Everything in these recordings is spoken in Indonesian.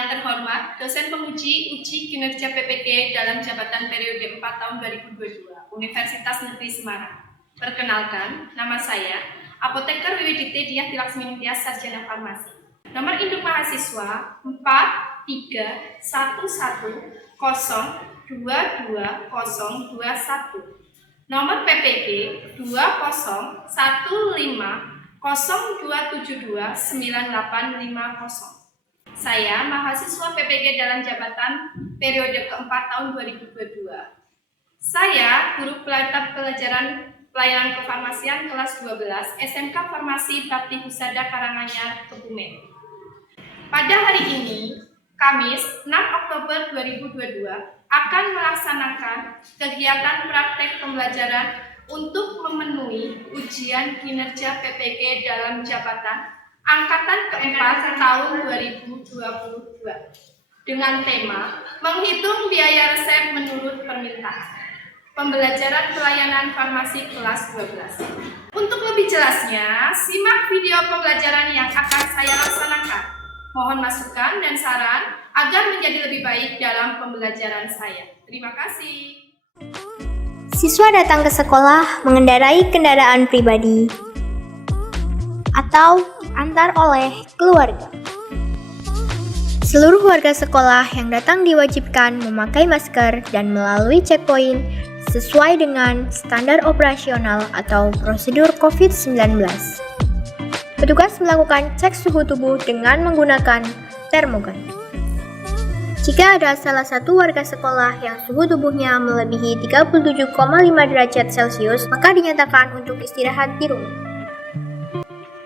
Yang terhormat, dosen penguji uji kinerja PPG dalam jabatan periode 4 tahun 2022, Universitas Negeri Semarang. Perkenalkan, nama saya, Apoteker Wiwiditi Diah Tilaksmini Tias, Sarjana Farmasi. Nomor induk mahasiswa 43110220021. Nomor PPG 2015027298850. Saya mahasiswa PPG dalam jabatan periode keempat tahun 2022. Saya guru pelajaran pelayanan kefarmasian kelas 12 SMK Farmasi Bakti Husada Karanganyar, Kebumen. Pada hari ini, Kamis 6 Oktober 2022, akan melaksanakan kegiatan praktek pembelajaran untuk memenuhi ujian kinerja PPG dalam jabatan Angkatan keempat tahun 2022 dengan tema menghitung biaya resep menurut permintaan. Pembelajaran pelayanan farmasi kelas 12. Untuk lebih jelasnya, simak video pembelajaran yang akan saya laksanakan. Mohon masukan dan saran agar menjadi lebih baik dalam pembelajaran saya. Terima kasih. Siswa datang ke sekolah mengendarai kendaraan pribadi atau diantar oleh keluarga. Seluruh warga sekolah yang datang diwajibkan memakai masker dan melalui checkpoint sesuai dengan standar operasional atau prosedur COVID-19. Petugas melakukan cek suhu tubuh dengan menggunakan termogan. Jika ada salah satu warga sekolah yang suhu tubuhnya melebihi 37,5 derajat Celcius, maka dinyatakan untuk istirahat di rumah.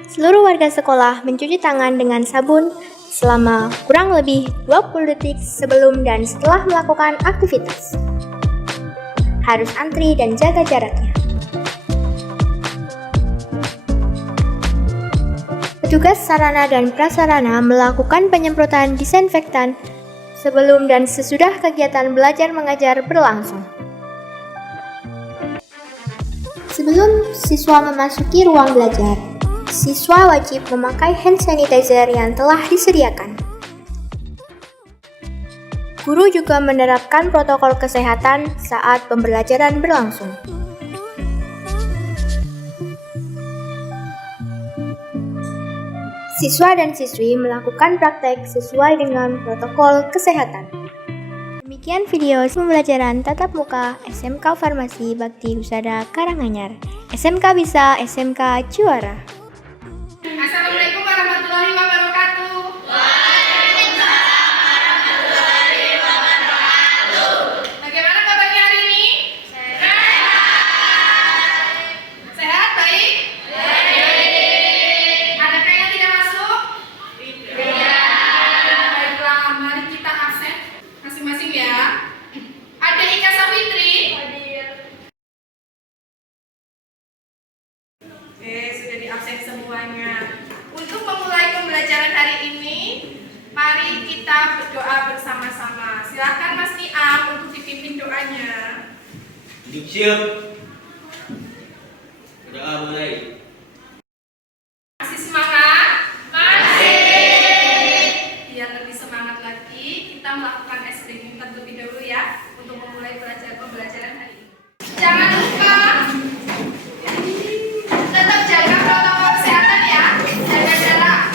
Seluruh warga sekolah mencuci tangan dengan sabun selama kurang lebih 20 detik sebelum dan setelah melakukan aktivitas. Harus antri dan jaga jaraknya. Petugas sarana dan prasarana melakukan penyemprotan disinfektan sebelum dan sesudah kegiatan belajar mengajar berlangsung. Sebelum siswa memasuki ruang belajar, siswa wajib memakai hand sanitizer yang telah disediakan. Guru juga menerapkan protokol kesehatan saat pembelajaran berlangsung. Siswa dan siswi melakukan praktek sesuai dengan protokol kesehatan. Demikian video pembelajaran tatap muka SMK Farmasi Bakti Husada Karanganyar. SMK bisa, SMK juara. Assalamualaikum warahmatullahi wabarakatuh. Waalaikumsalam warahmatullahi wabarakatuh. Bagaimana kabarnya hari ini? Sehat. Sehat, baik? Baik. Adakah yang tidak masuk? Tidak. Baiklah, mari kita absen masing-masing ya. Ada Ika Safitri? Oke, sudah diabsen semuanya. Untuk memulai pembelajaran hari ini, mari kita berdoa bersama-sama. Silakan Mas Niam untuk dipimpin doanya. Duduk siap. Berdoa mulai. Masih semangat? Masih. Biar lebih semangat lagi, kita melakukan ice breaking terlebih dahulu ya untuk memulai pembelajaran hari ini. Jangan lupa tetap jaga protokol kesehatan ya, jaga jarak.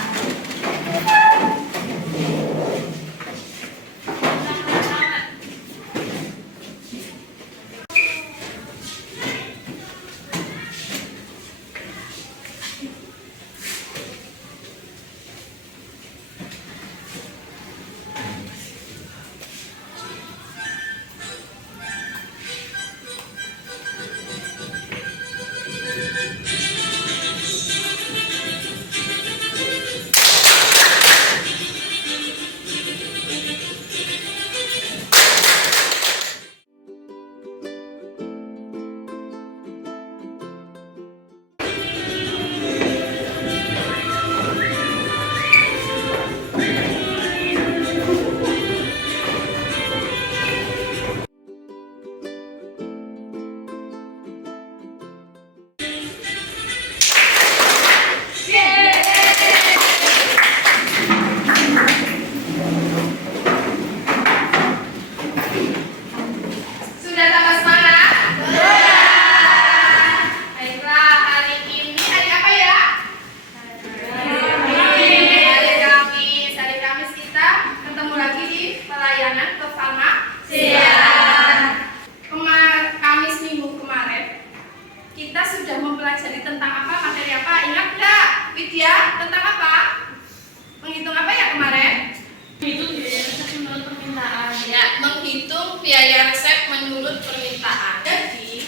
menghitung biaya resep menurut permintaan. Jadi,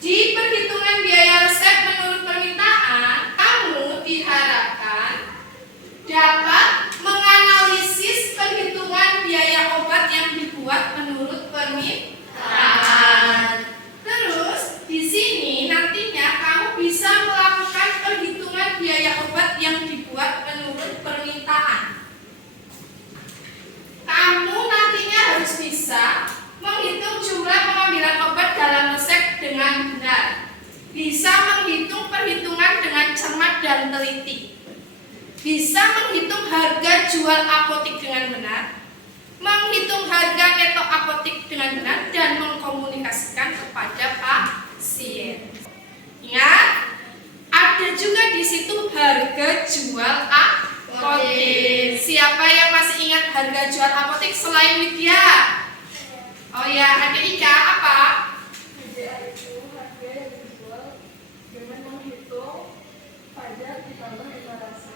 di perhitungan biaya resep menurut permintaan, kamu diharapkan dapat menganalisis perhitungan biaya obat yang dibuat menurut permintaan. Terus, di sini nantinya kamu bisa melakukan perhitungan biaya obat yang dibuat menurut permintaan. Kamu nantinya harus bisa menghitung jumlah pengambilan obat dalam resep dengan benar. Bisa menghitung perhitungan dengan cermat dan teliti. Bisa menghitung harga jual apotik dengan benar. Menghitung harga neto apotik dengan benar dan mengkomunikasikan kepada pasien. Ingat, ada juga di situ harga jual apotik. Siapa yang masih ingat harga jual apotik selain Widya? Oh ya, ada Ika, apa? Harga itu harga yang dijual dengan menghitung pajak ditambah bunga rasa.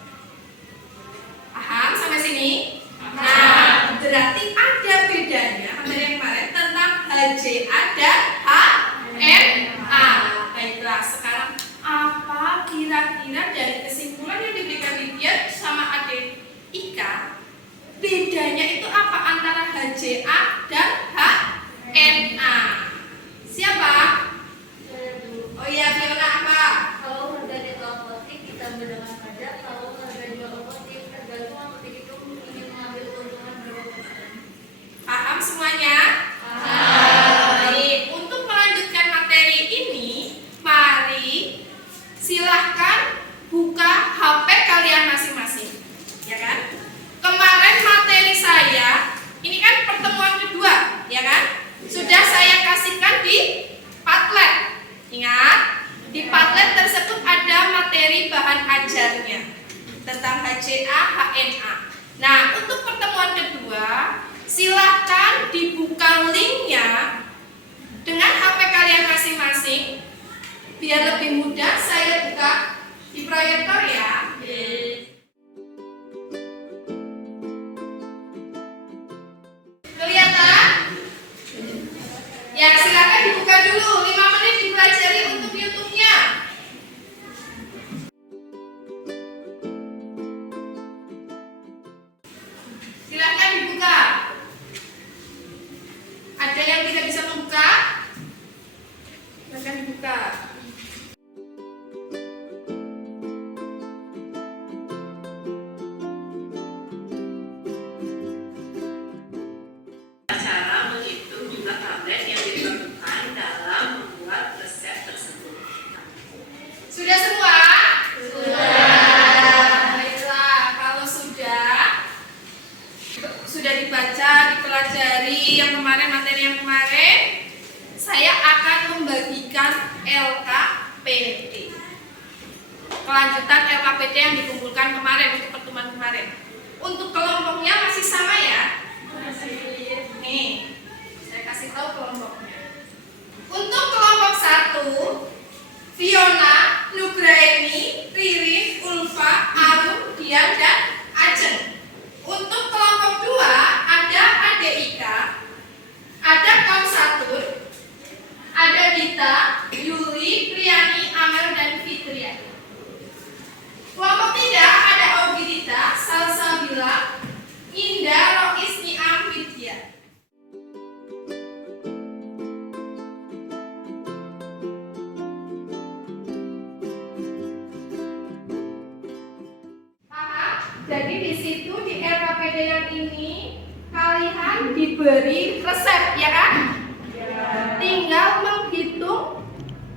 Paham sampai sini? Nah, berarti ada bedanya antara yang kemarin tentang HJA dan HNA. Baiklah, sekarang apa kira-kira dari kesimpulan yang diberikan Widya sama adik Ika? Bedanya itu apa antara HJA dan HNA? Siapa? Saya dulu. Oh iya, Fiona apa? Kalau harga neto apotik ditambah dengan pajak, kalau harga jual apotik tergantung apotik itu ingin mengambil keuntungan berapa persen. Paham semuanya? Baik, untuk melanjutkan materi ini, mari silahkan buka HP kalian masing-masing, ya kan? Kemarin materi saya, ini kan pertemuan kedua, ya kan? Sudah saya kasihkan di Padlet. Ingat, di Padlet tersebut ada materi bahan ajarnya tentang HJA, HNA. Nah, untuk pertemuan kedua, silahkan dibuka linknya dengan HP kalian masing-masing. Biar lebih mudah, saya buka di proyektor ya. Kelihatan? Ya, silakan dibuka dulu. 5 menit dipelajari untuk YouTube-nya. Silakan dibuka. Ada yang tidak bisa membuka? Silakan dibuka. Cara menghitung jumlah tablet yang diperlukan dalam membuat resep tersebut. Sudah semua? Sudah. Baiklah, kalau sudah dibaca, dipelajari yang kemarin, materi yang kemarin, saya akan membagikan LKPD. Kelanjutan LKPD yang dikumpulkan kemarin untuk pertemuan kemarin. Untuk kelompoknya masih sama ya? Nih, saya kasih tahu kelompoknya. Untuk kelompok 1, Fiona, Nugraini, Ririn, Ulfa, Arum, Dian, dan Ajeng. Untuk kelompok 2 ada Ade Ika, ada Kaum Satur, ada Dita, Yuli, Priani, Amel, dan Fitria. Kelompok 3 ada Augirita, Salsabila, Indah, Rois, Niam, Widya. Paham? Jadi di situ di LKPD yang ini kalian diberi resep, ya kan? Tinggal menghitung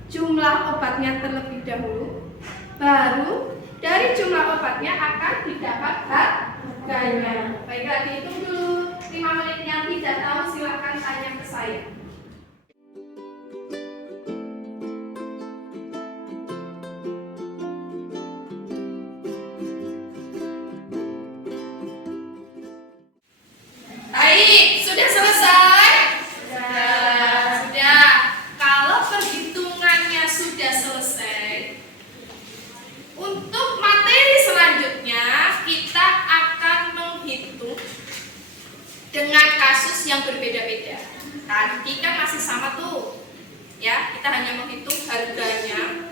jumlah obatnya terlebih dahulu, baru dari jumlah obatnya akan didapat harganya. Baiklah, dihitung dulu. 5 menit yang tidak tahu silahkan tanya ke saya. Baik, sudah selesai? Sudah. Kalau perhitungannya sudah selesai, untuk materi selanjutnya kita akan menghitung dengan kasus kasus yang berbeda-beda. Tadi kan masih sama tuh, ya kita hanya menghitung harganya,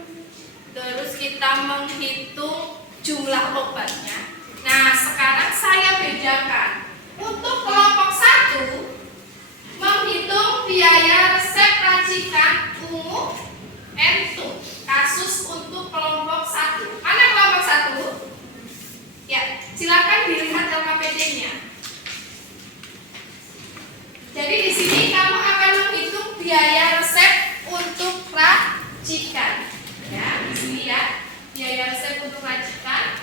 terus kita menghitung jumlah obatnya. Nah sekarang saya bedakan. Untuk kelompok 1 menghitung biaya resep racikan umum N2. Kasus untuk kelompok 1. Mana kelompok 1? Ya, silakan dilihat LKPD-nya. Jadi di sini kamu akan menghitung biaya resep untuk racikan. Ya, di sini ya, biaya resep untuk racikan.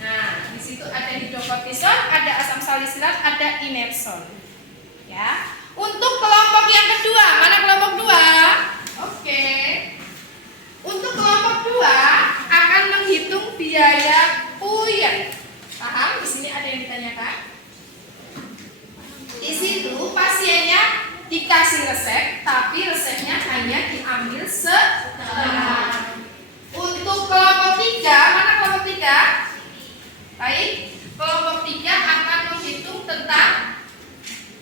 Nah, di situ ada hidrokortison, ada asam salisilat, ada inerson. Ya. Untuk kelompok yang kedua, mana kelompok 2? Oke. Untuk kelompok 2 akan menghitung biaya puyat. Paham? Di sini ada yang ditanyakan. Di situ pasiennya dikasih resep, tapi resepnya hanya diambil setengah. Untuk kelompok 3, mana kelompok 3? Baik, kelompok 3 akan menghitung tentang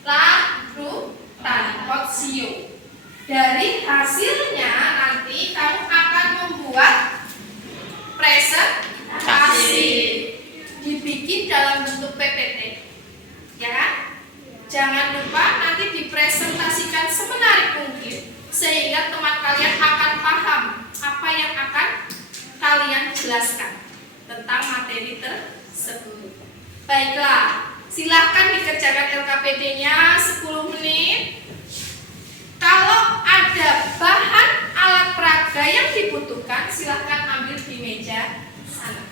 larutan potasio. Dari hasilnya nanti kamu akan membuat presentasi, dibikin dalam bentuk PPT, ya kan? Jangan lupa nanti dipresentasikan semenarik mungkin sehingga teman kalian akan paham apa yang akan kalian jelaskan tentang materi tersebut. Baiklah, silahkan dikerjakan LKPD-nya 10 menit. Kalau ada bahan alat peraga yang dibutuhkan, silahkan ambil di meja sana.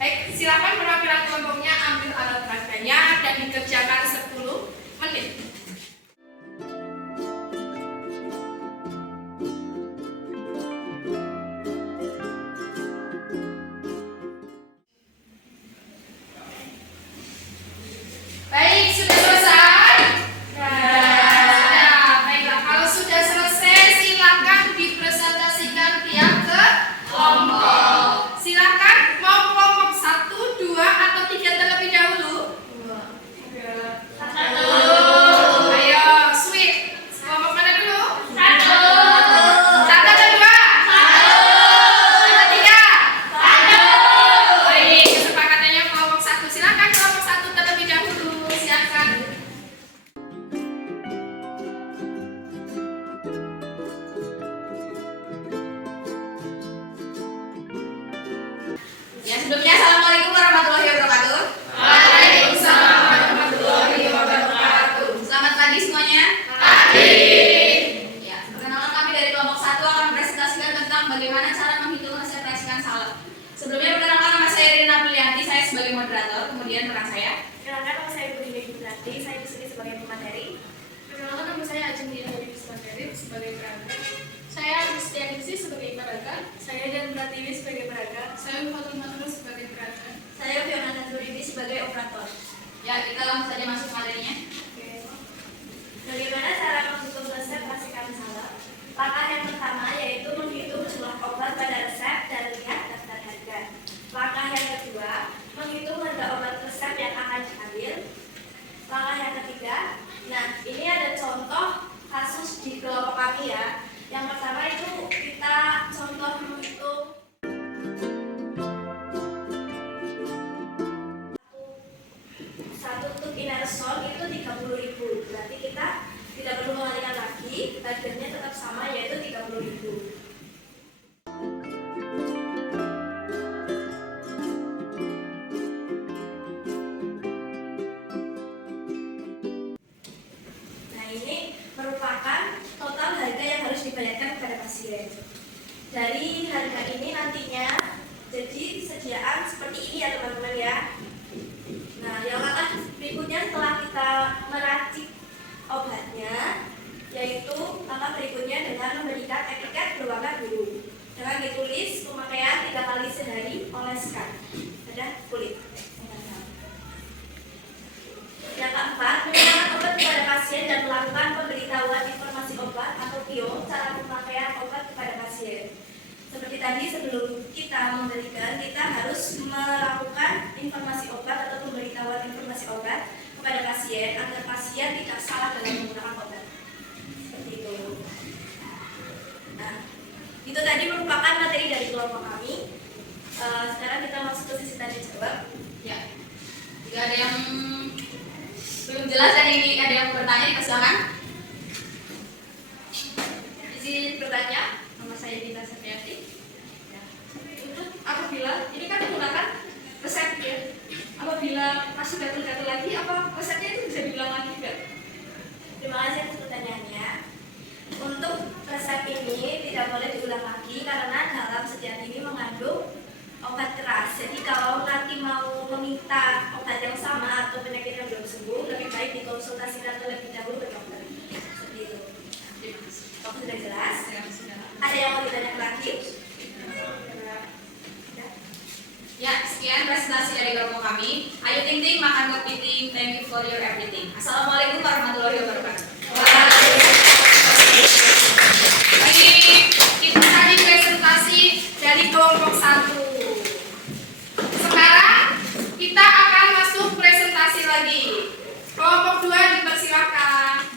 Baik, silahkan perwakilan kelompoknya ambil alat peraganya dan dikerjakan 10 menit. Baik, sudah selesai? Sudah. Baiklah, kalau sudah selesai silakan dipresentasikan tiap ke kelompok. Silakan mau kelompok 1, 2 atau 3 terlebih dahulu? 1. Ayo, sweet. Kelompok mana dulu? 1. 1 atau 2? 1. Atau 3? 1. Baik, kesepakatannya kelompok 1. Silakan kelompok 1 terlebih dahulu. Silakan. Ya, sebelumnya assalamualaikum warahmatullahi wabarakatuh. Waalaikumsalam warahmatullahi wabarakatuh. Selamat pagi semuanya. Pagi. Ya, perkenalkan kami dari kelompok 1 akan mempresentasikan tentang bagaimana cara menghitung resep racikan salep. Sebelumnya perkenalkan nama saya Rina Pulianti, saya sebagai moderator, kemudian rekan saya. Perkenalkan nama saya Budi Putrati, saya di sini sebagai pemateri. Perkenalkan nama saya Ajeng Dina Dewi sebagai peraga. Saya Kristianisi sebagai peraga. Saya Dan Pratiwi sebagai peraga. Saya Fatul Matrus sebagai peraga. Saya Fiona Tanzuridi sebagai operator. Ya, kita langsung saja masuk ke materinya. Bagaimana cara menghitung resep racikan salep? Langkah yang pertama yaitu menghitung jumlah obat pada resep dan lihat daftar harga. Langkah yang kedua, menghitung harga obat resep yang akan diambil. Langkah yang ketiga, nah ini ada contoh kasus di kelompok kami ya. Yang pertama itu kita contoh menghitung satu tub inerson itu 30.000. Berarti kita tidak perlu mengalihkan lagi, harganya tetap sama yaitu 30.000. Nah ini merupakan total harga yang harus dibayarkan kepada pasien. Dari harga ini nantinya jadi sediaan seperti ini ya teman-teman ya. Nah yang langkah berikutnya setelah kita meracik obatnya, yaitu langkah berikutnya dengan memberikan etiket berwarna biru dengan ditulis pemakaian 3 kali sehari, oleskan pada kulit. Yang keempat, memberikan obat kepada pasien dan melakukan pemberitahuan informasi obat atau PIO, cara pemakaian obat kepada pasien. Seperti tadi sebelum kita memberikan, kita harus melakukan informasi obat atau pemberitahuan informasi obat kepada pasien. pasien agar pasien tidak salah dalam menggunakan obat. Seperti itu. Nah, itu tadi merupakan materi dari kelompok kami. Sekarang kita masuk ke sesi tanya jawab. Ya. Jika ada yang belum jelas dan ini ada yang bertanya, silakan. Izin bertanya, nama saya Dita Septiati. Ya. Untuk apabila ini kan menggunakan resep ya, apabila masih gatal-gatal lagi, apa resepnya itu bisa diulang lagi enggak? Terima kasih atas pertanyaannya. Untuk resep ini tidak boleh diulang lagi karena dalam setiap ini mengandung obat keras. Jadi kalau nanti mau meminta obat yang sama atau penyakit yang belum sembuh, lebih baik dikonsultasikan terlebih dahulu ke dokter. Seperti itu. Kalau sudah jelas, ada yang mau ditanyakan lagi? Ya, sekian presentasi dari kelompok kami. Ayu Ting Ting, makan kepiting. Thank you for your everything. Assalamualaikum warahmatullahi wabarakatuh. Kita tadi presentasi dari kelompok 1. Sekarang kita akan masuk presentasi lagi. Kelompok 2 dipersilakan.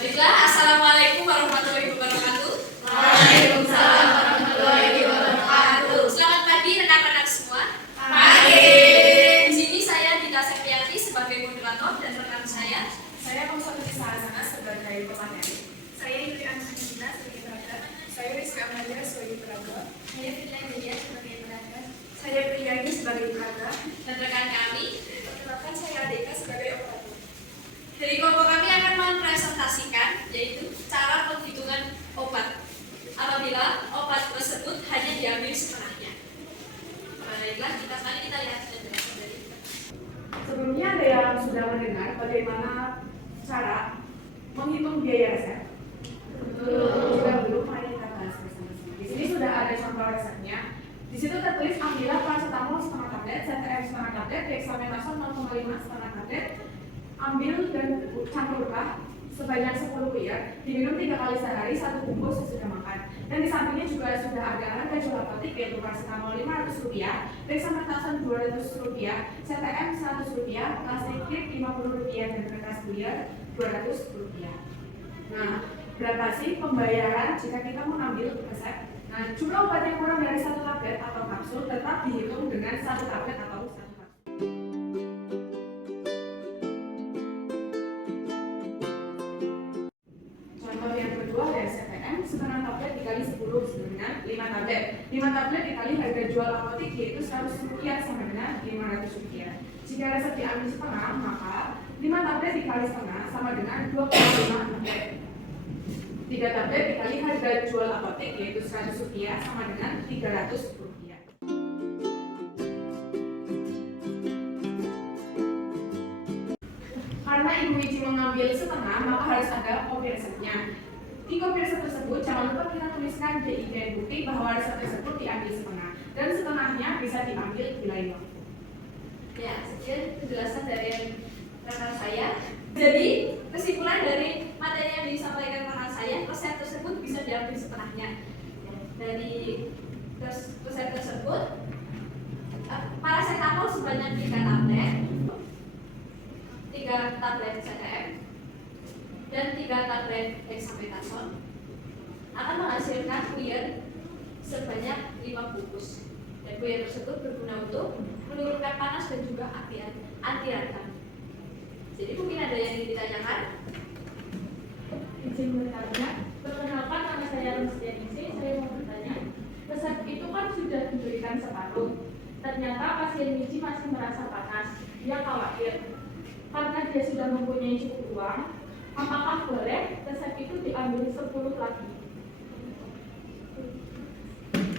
Baiklah, assalamualaikum warahmatullahi wabarakatuh. Waalaikumsalam warahmatullahi wabarakatuh. Selamat pagi rekan-rekan semua. Pagi. Di sini saya Dita Septiati sebagai moderator dan rekan saya Komsomiti Sahasana sebagai pemateri. Saya Yuri Anjina sebagai peraga. Saya Rizka Amalia sebagai peraga. Saya Fitla Delia sebagai peraga. Saya Priyani sebagai peraga. dan rekan kami. Perkenalkan saya Adeka sebagai operator. Dari kelompok kami akan mempresentasikan yaitu cara penghitungan obat apabila obat tersebut hanya diambil setengahnya. Baiklah, kita lihat penjelasan dari kita. Sebelumnya ada yang sudah mendengar bagaimana cara menghitung biaya resep? Jika belum, mari kita bahas bersama-sama. Di sini sudah ada contoh resepnya. Di situ tertulis ambillah paracetamol setengah tablet, ZTM setengah tablet, dexamethasone 0,5 setengah tablet, ambil dan campurlah sebanyak 10 wier, diminum 3 kali sehari, 1 bungkus sesudah makan. Dan di sampingnya juga sudah ada harga jual apotik yaitu paracetamol Rp500, dexamethasone Rp200, ZTM Rp100, plastik kit Rp50 dan kertas buyar Rp200. Nah, berapa sih pembayaran jika kita mengambil resep? Nah, jumlah obat yang kurang dari 1 tablet atau kapsul tetap dihitung dengan 1 tablet atau 1 kapsul. Contoh yang kedua dari CTM, setengah tablet dikali 10 dengan 5 tablet. 5 tablet dikali harga jual apotik yaitu Rp100 sama dengan Rp500. Jika resep diambil setengah, maka 5 tablet dikali setengah sama dengan 25 tablet. 3 tablet dikali harga jual apotik yaitu Rp100 sama dengan Rp300. Karena Ibu Wiji mengambil setengah, maka harus ada kopi resepnya. Di kopi resep tersebut, jangan lupa kita tuliskan DI dan bukti bahwa resep tersebut diambil setengah. Dan setengahnya bisa diambil di lain waktu. Ya, sekian penjelasan dari rekan saya. Jadi, kesimpulan dari materi yang disampaikan rekan saya, resep tersebut bisa diambil setengahnya. Dari resep tersebut, paracetamol sebanyak 3 tablet, 3 tablet CTM, dan 3 tablet dexamethasone akan menghasilkan buyer sebanyak 5 bungkus. Dan buyer tersebut berguna untuk menurunkan panas dan juga anti radang. Jadi mungkin ada yang ingin ditanyakan? Izin bertanya, perkenalkan nama saya Rusdianisi. Saya mau bertanya, resep itu kan sudah diberikan separuh. Ternyata pasien Wiji masih merasa panas. Dia khawatir karena dia sudah mempunyai cukup uang. Apakah boleh resep itu diambil 10 lagi?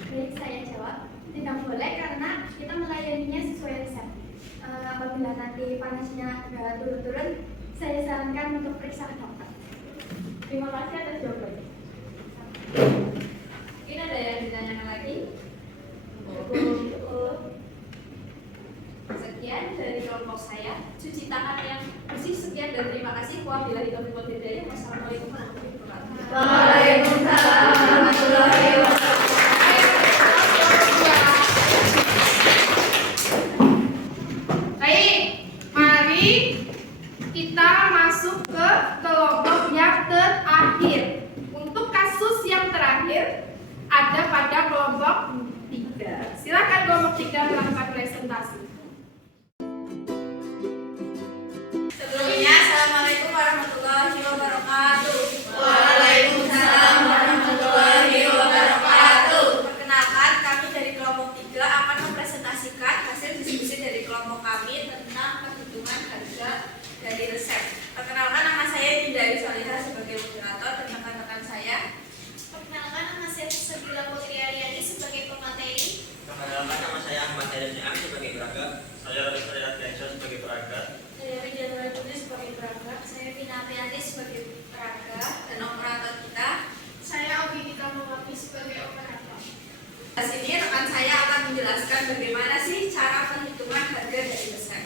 Baik, saya jawab. Tidak boleh karena kita melayaninya sesuai resep. Apabila nanti panasnya udah turun-turun, saya sarankan untuk periksa ke dokter. Terima kasih atas jawabannya. Mungkin ada yang ditanyakan lagi? Sekian dari kelompok saya. Cuci tangan yang bersih. Sekian dan terima kasih. Wabillahi taufiq wal hidayah. Wassalamualaikum warahmatullahi wabarakatuh. Waalaikumsalam. terakhir ada pada kelompok 3. Silakan kelompok 3 melakukan presentasi. Sebelumnya, Assalamualaikum warahmatullahi wabarakatuh. Waalaikumsalam warahmatullahi wabarakatuh. Perkenalkan, kami dari kelompok 3 akan mempresentasikan hasil diskusi dari kelompok kami tentang perhitungan harga dari resep. Perkenalkan, nama saya Dinda Solihah sebagai moderator dan rekan-rekan saya. Perkenalkan, nama saya Sabila Putri Aryani sebagai pemateri. Perkenalkan, nama saya Ahmad Heri Ami sebagai peraga. Saya Roy Surya Benson sebagai peraga. Saya Wijaya Putri sebagai peraga. Saya Vina Aprianti sebagai peraga. Dan operator kita. Saya Ogi Mawati sebagai operator. Di sini rekan saya akan menjelaskan bagaimana sih cara perhitungan harga dari resep.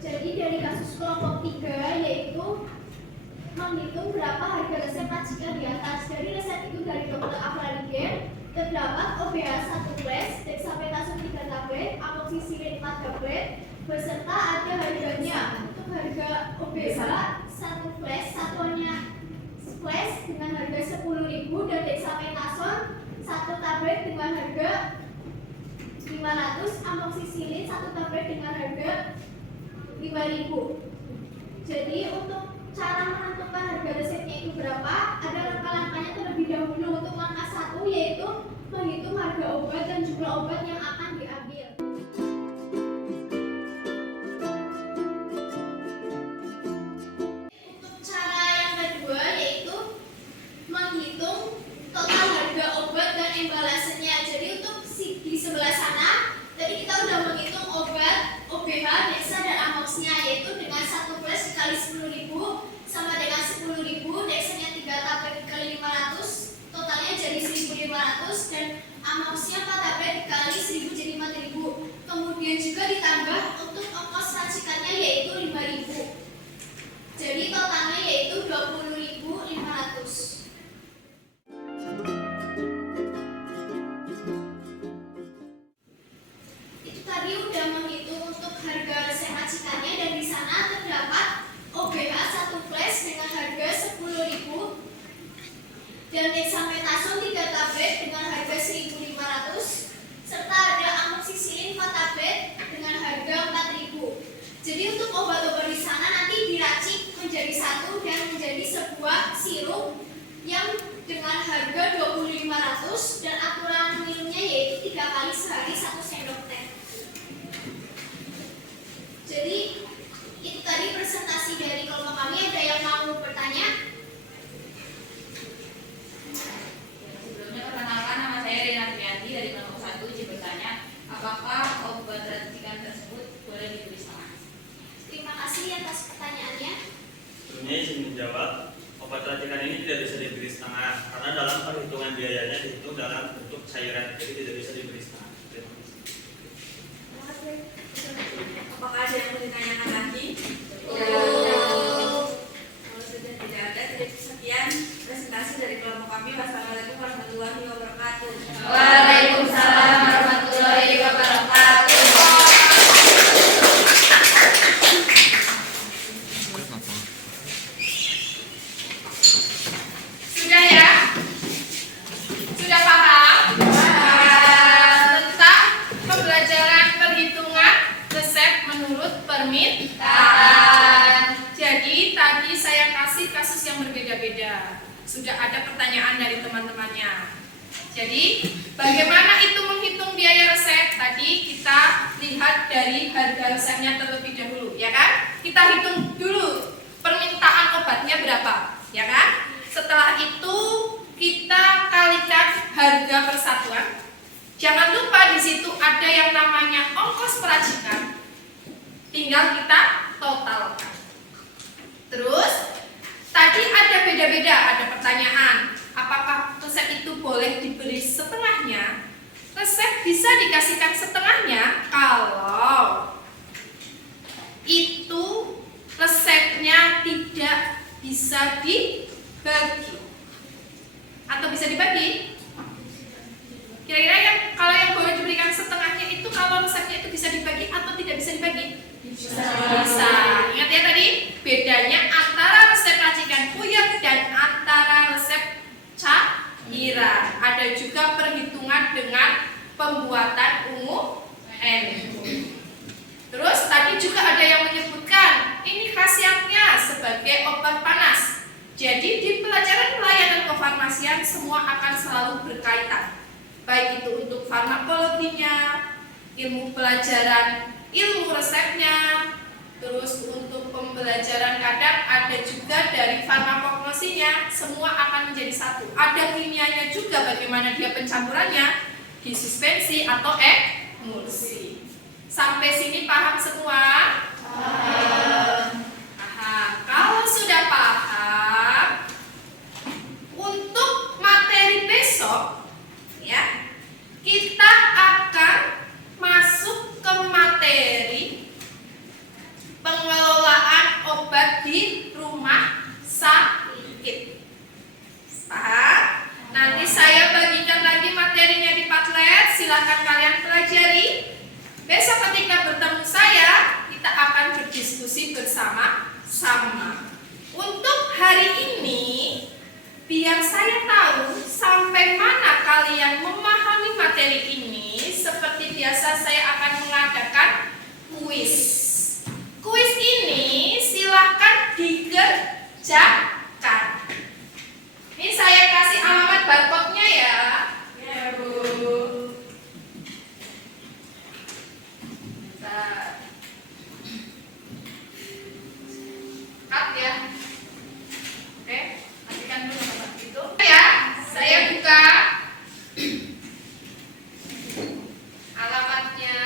Jadi dari kasus kelompok 3 yaitu menghitung berapa harga resep majikan di atas. Dari resep itu dari Dr. Aflaligen terdapat OBH 1 flash, dexamethasone 3 tablet, amoxicillin 4 tablet, beserta ada harganya. Untuk harga OBH 1 flash satuannya flash dengan harga 10.000 dan dexamethasone 1 tablet dengan harga 500, amoxicillin 1 tablet dengan harga 5.000. Jadi untuk cara menentukan harga resepnya itu berapa, ada langkah-langkahnya terlebih dahulu. Untuk langkah 1 yaitu menghitung harga obat dan jumlah obat yang akan diambil. Untuk cara yang kedua yaitu menghitung total harga obat dan embalasenya. Jadi untuk di sebelah sana tadi kita udah menghitung obat, OBH, dexa dan amoxnya, yaitu dengan 1 flash dikali 10.000 sama dengan 10.000, dexanya 3 tablet dikali 500, totalnya jadi 1.500, dan amoxnya 4 tablet dikali 1.000 jadi 4.000. Kemudian juga ditambah untuk ongkos racikannya yaitu 5.000. Jadi totalnya yaitu 20.500. Tadi udah menghitung untuk harga resep majikannya, dan di sana terdapat OBH 1 flash dengan harga 10.000 dan dexamethasone 3 tablet dengan harga 1.500 serta ada amoxicillin 4 tablet dengan harga 4.000. Jadi untuk obat-obat di sana nanti diracik menjadi satu dan menjadi sebuah sirup yang dengan harga 2.500 dan aturan minumnya yaitu 3 kali sehari 1 sendok teh. Jadi itu tadi presentasi dari kelompok kami. Ada yang mau bertanya? Sebelumnya perkenalkan, nama saya Rina Trianti dari kelompok 1 izin bertanya, apakah obat racikan tersebut boleh dibeli setengah? Terima kasih atas pertanyaannya. Sebelumnya izin menjawab, obat racikan ini tidak bisa dibeli setengah karena dalam perhitungan biayanya dihitung dalam bentuk cairan, jadi tidak bisa dibeli setengah. Terima kasih. Apakah ada yang mau ditanyakan lagi? Kalau sudah tidak ada, sekian presentasi dari kelompok kami. Wassalamualaikum warahmatullahi wabarakatuh. Waalaikumsalam warahmatullahi wabarakatuh. Sudah ya? Sudah paham? Tentang pembelajaran perhitungan resep menurut permintaan. Jadi tadi saya kasih kasus yang berbeda-beda. Sudah ada pertanyaan dari teman-temannya. Jadi bagaimana itu menghitung biaya resep? Tadi kita lihat dari harga resepnya terlebih dahulu, ya kan? Kita hitung dulu permintaan obatnya berapa, ya kan? Setelah itu kita kalikan harga persatuan. Jangan lupa di situ ada yang namanya ongkos peracikan. Tinggal kita totalkan. Terus tadi ada beda-beda, ada pertanyaan. Apakah resep itu boleh dibeli setengahnya? Resep bisa dikasihkan setengahnya kalau itu resepnya tidak bisa dibagi. Atau bisa dibagi? Kira-kira kalau yang boleh diberikan setengahnya itu kalau resepnya itu bisa dibagi atau tidak bisa dibagi? Bisa. Ingat ya tadi bedanya antara resep racikan puyeng dan antara resep pelajaran pelayanan kefarmasian semua akan selalu berkaitan, baik itu untuk farmakologinya, ilmu pelajaran, ilmu resepnya, terus untuk pembelajaran kadang ada juga dari farmakognosinya, semua akan menjadi satu. Ada kimianya juga, bagaimana dia pencampurannya, disuspensi atau emulsi. Sampai sini paham semua? Kalau sudah paham, untuk materi besok ya, kita akan masuk ke materi pengelolaan obat di rumah sakit. Paham? Nanti saya bagikan lagi materinya di Padlet, silakan kalian pelajari. Besok ketika bertemu saya, kita akan berdiskusi bersama-sama. Untuk hari ini, biar saya tahu sampai mana kalian memahami materi ini, seperti biasa saya akan mengadakan kuis. Kuis ini silahkan dikerjakan. Ini saya kasih alamat barcode-nya ya. Ya, Bu. Bentar. Cut ya. Oke, matikan dulu nomor itu. Ya, saya buka alamatnya.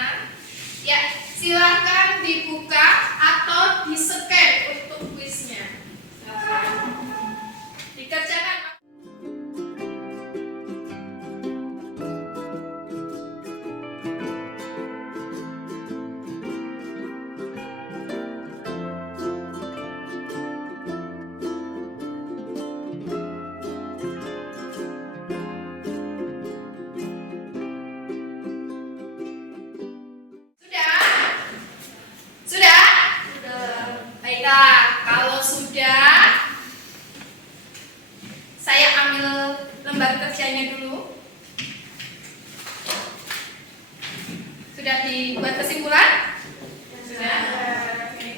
Ya, silahkan dibuka atau di-scan untuk kuisnya. Dikerjakan. Sudah? Baiklah, kalau sudah, saya ambil lembar kerjanya dulu. Sudah dibuat kesimpulan? Sudah. Oke.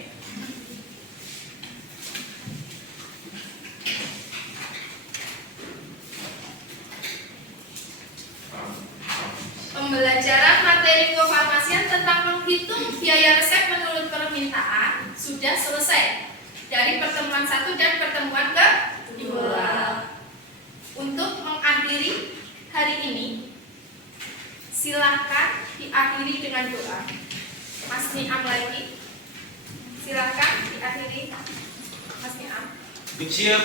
Pembelajaran materi kefarmasian tentang menghitung biaya resep menurut permintaan sudah selesai dari pertemuan 1 dan pertemuan kedua. Untuk mengakhiri hari ini, silahkan diakhiri dengan doa. Mas Niam lagi, silahkan diakhiri. Mas Niam. Siap.